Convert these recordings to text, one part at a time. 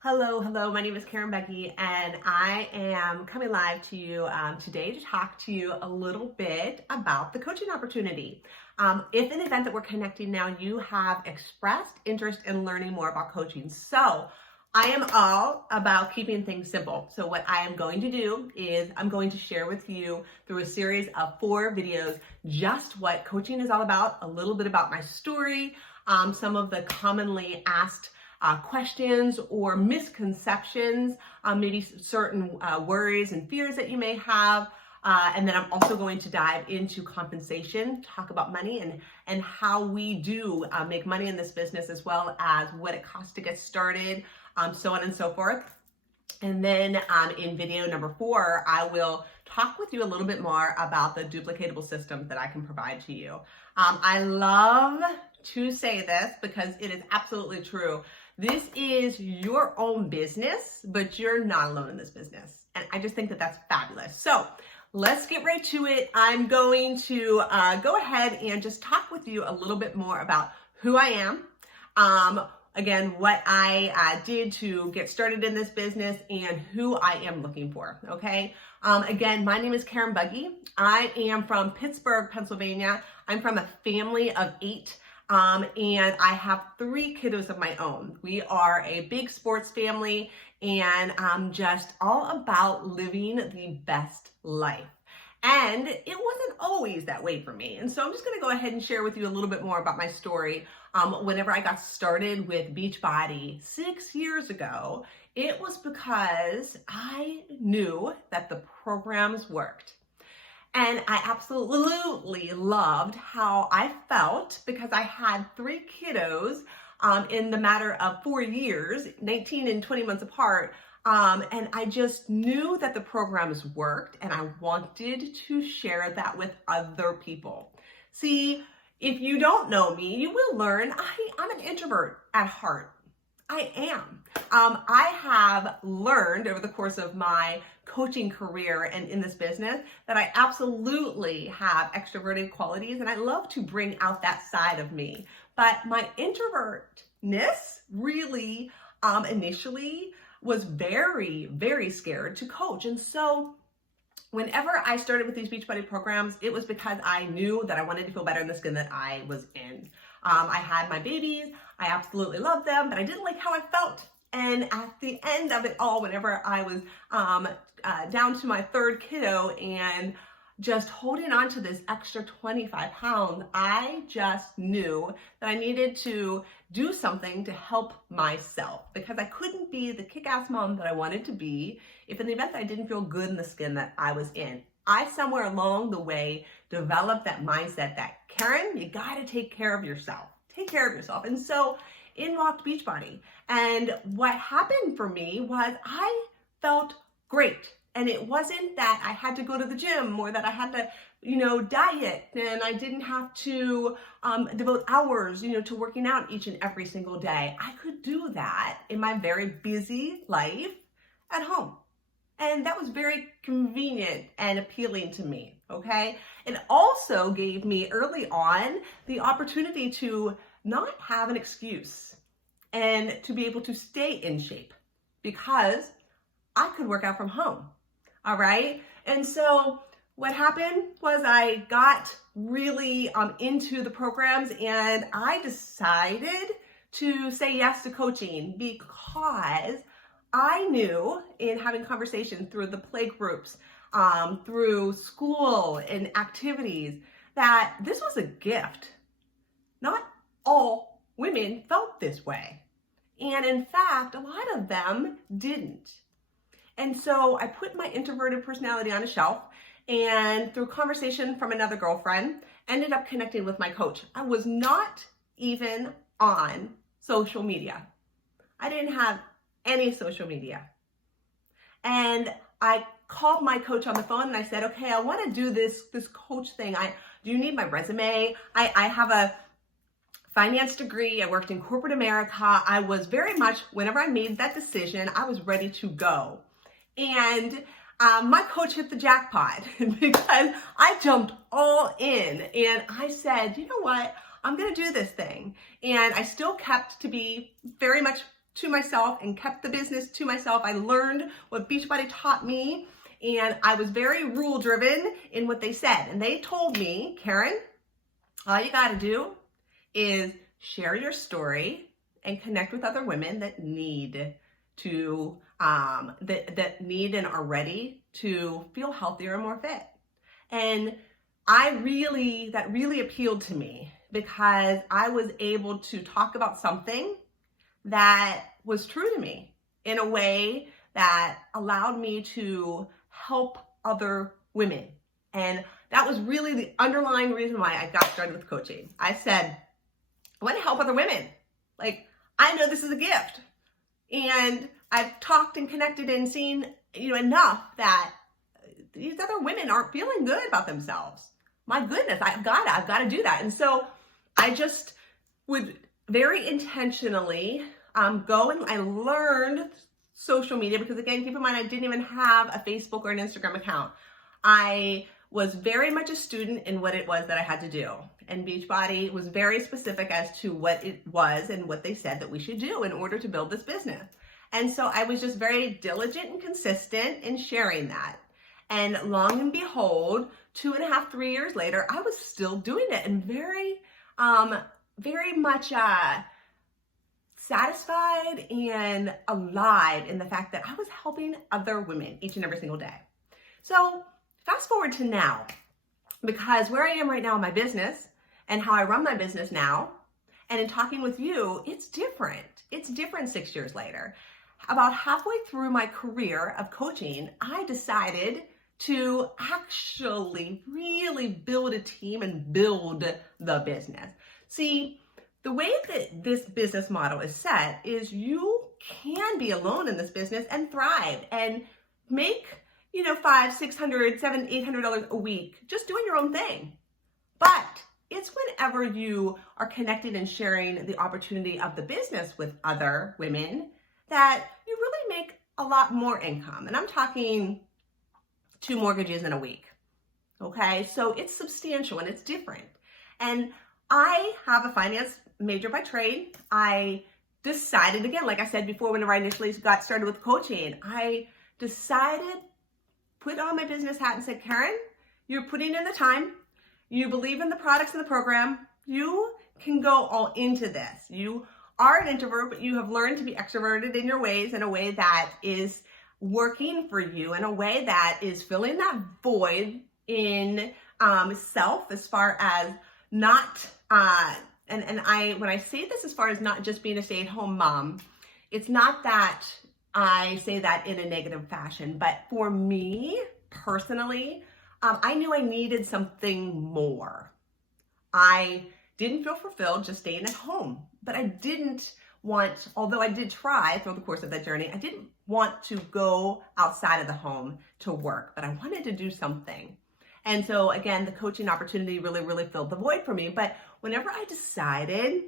Hello, hello. My name is Karen Becky, and I am coming live to you today to talk to you a little bit about the coaching opportunity. If in the event that we're connecting now, you have expressed interest in learning more about coaching. So I am all about keeping things simple. So what I am going to do is I'm going to share with you through a series of 4 videos just what coaching is all about, a little bit about my story, some of the commonly asked questions or misconceptions, maybe certain worries and fears that you may have. And then I'm also going to dive into compensation, talk about money and how we do make money in this business, as well as what it costs to get started, so on and so forth. And then in video number 4, I will talk with you a little bit more about the duplicatable systems that I can provide to you. I love to say this because it is absolutely true. This is your own business, but you're not alone in this business. And I just think that that's fabulous. So let's get right to it. I'm going to go ahead and just talk with you a little bit more about who I am. Again, what I did to get started in this business and who I am looking for, okay? Again, my name is Karen Becky. I am from Pittsburgh, Pennsylvania. I'm from a family of 8, and I have 3 kiddos of my own. We are a big sports family, and I'm just all about living the best life. And it wasn't always that way for me. And so I'm just going to go ahead and share with you a little bit more about my story. Whenever I got started with Beachbody 6 years ago, it was because I knew that the programs worked. And I absolutely loved how I felt because I had 3 kiddos in the matter of 4 years, 19 and 20 months apart. And I just knew that the programs worked, and I wanted to share that with other people. See, if you don't know me, you will learn I'm an introvert at heart. I am. I have learned over the course of my coaching career and in this business that I absolutely have extroverted qualities, and I love to bring out that side of me. But my introvertness really initially was very, very scared to coach. And so whenever I started with these Beachbody programs, it was because I knew that I wanted to feel better in the skin that I was in. I had my babies. I absolutely loved them, but I didn't like how I felt. And at the end of it all, whenever I was down to my 3rd kiddo and just holding on to this extra 25 pounds, I just knew that I needed to do something to help myself, because I couldn't be the kick-ass mom that I wanted to be if in the event that I didn't feel good in the skin that I was in. I somewhere along the way developed that mindset that, Karen, you gotta take care of yourself. Take care of yourself. And so in walked Beachbody. And what happened for me was I felt great. And it wasn't that I had to go to the gym or that I had to, diet, and I didn't have to devote hours, to working out each and every single day. I could do that in my very busy life at home. And that was very convenient and appealing to me, okay? It also gave me early on the opportunity to not have an excuse and to be able to stay in shape because I could work out from home. All right. And so what happened was I got really into the programs, and I decided to say yes to coaching because I knew in having conversations through the play groups, through school and activities, that this was a gift. Not all women felt this way. And in fact, a lot of them didn't. And so I put my introverted personality on a shelf, and through conversation from another girlfriend, ended up connecting with my coach. I was not even on social media. I didn't have any social media. And I called my coach on the phone and I said, okay, I want to do this coach thing. Do you need my resume? I have a finance degree. I worked in corporate America. I was very much, whenever I made that decision, I was ready to go. And my coach hit the jackpot because I jumped all in, and I said, you know what, I'm going to do this thing. And I still kept to be very much to myself and kept the business to myself. I learned what Beachbody taught me, and I was very rule driven in what they said. And they told me, Karen, all you got to do is share your story and connect with other women that need to, that need and are ready to feel healthier and more fit. And that really appealed to me because I was able to talk about something that was true to me in a way that allowed me to help other women. And that was really the underlying reason why I got started with coaching. I said, I want to help other women. Like, I know this is a gift. And I've talked and connected and seen, enough that these other women aren't feeling good about themselves. My goodness, I've got to do that. And so I just would very intentionally go, and I learned social media because, again, keep in mind, I didn't even have a Facebook or an Instagram account. I was very much a student in what it was that I had to do. And Beachbody was very specific as to what it was and what they said that we should do in order to build this business. And so I was just very diligent and consistent in sharing that. And long and behold, 2.5, 3 years later, I was still doing it and very much satisfied and alive in the fact that I was helping other women each and every single day. So fast forward to now, because where I am right now in my business and how I run my business now, and in talking with you, it's different. It's different 6 years later. About halfway through my career of coaching, I decided to actually really build a team and build the business. See, the way that this business model is set is you can be alone in this business and thrive and make, $500, $600, $700, $800 a week just doing your own thing. But it's whenever you are connected and sharing the opportunity of the business with other women that you really make a lot more income. And I'm talking 2 mortgages in a week. Okay, so it's substantial and it's different. And I have a finance major by trade. I decided, again, like I said before, whenever I initially got started with coaching, I decided, put on my business hat and said, Karen, you're putting in the time. You believe in the products and the program. You can go all into this. You are an introvert, but you have learned to be extroverted in your ways, in a way that is working for you, in a way that is filling that void in self, as far as not, when I say this as far as not just being a stay-at-home mom, it's not that I say that in a negative fashion, but for me personally, I knew I needed something more. I didn't feel fulfilled just staying at home, but I didn't want, although I did try through the course of that journey, I didn't want to go outside of the home to work, but I wanted to do something. And so again, the coaching opportunity really, really filled the void for me. But whenever I decided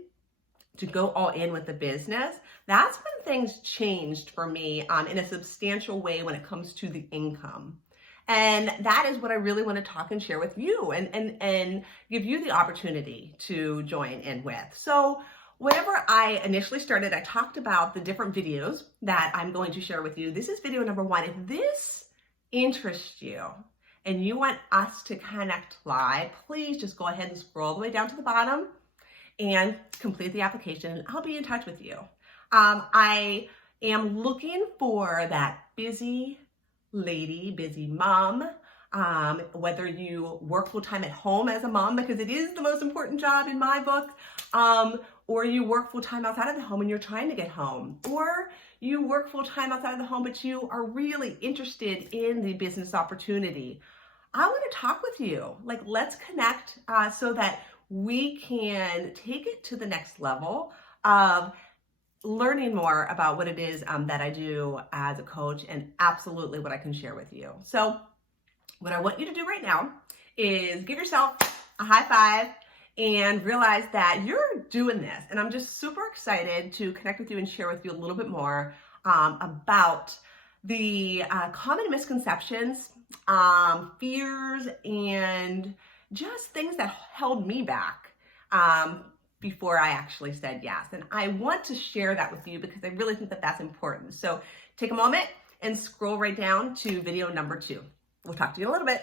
to go all in with the business, that's when things changed for me in a substantial way when it comes to the income. And that is what I really want to talk and share with you and give you the opportunity to join in with. So whenever I initially started, I talked about the different videos that I'm going to share with you. This is video number 1. If this interests you and you want us to connect live, please just go ahead and scroll all the way down to the bottom and complete the application. I'll be in touch with you. I am looking for that busy lady, busy mom, whether you work full-time at home as a mom, because it is the most important job in my book, or you work full-time outside of the home and you're trying to get home, or you work full-time outside of the home, but you are really interested in the business opportunity. I want to talk with you. Like, let's connect so that we can take it to the next level of learning more about what it is that I do as a coach, and absolutely what I can share with you. So what I want you to do right now is give yourself a high five and realize that you're doing this. And I'm just super excited to connect with you and share with you a little bit more about the common misconceptions, fears, and just things that held me back before I actually said yes. And I want to share that with you because I really think that that's important. So take a moment and scroll right down to video number 2. We'll talk to you in a little bit.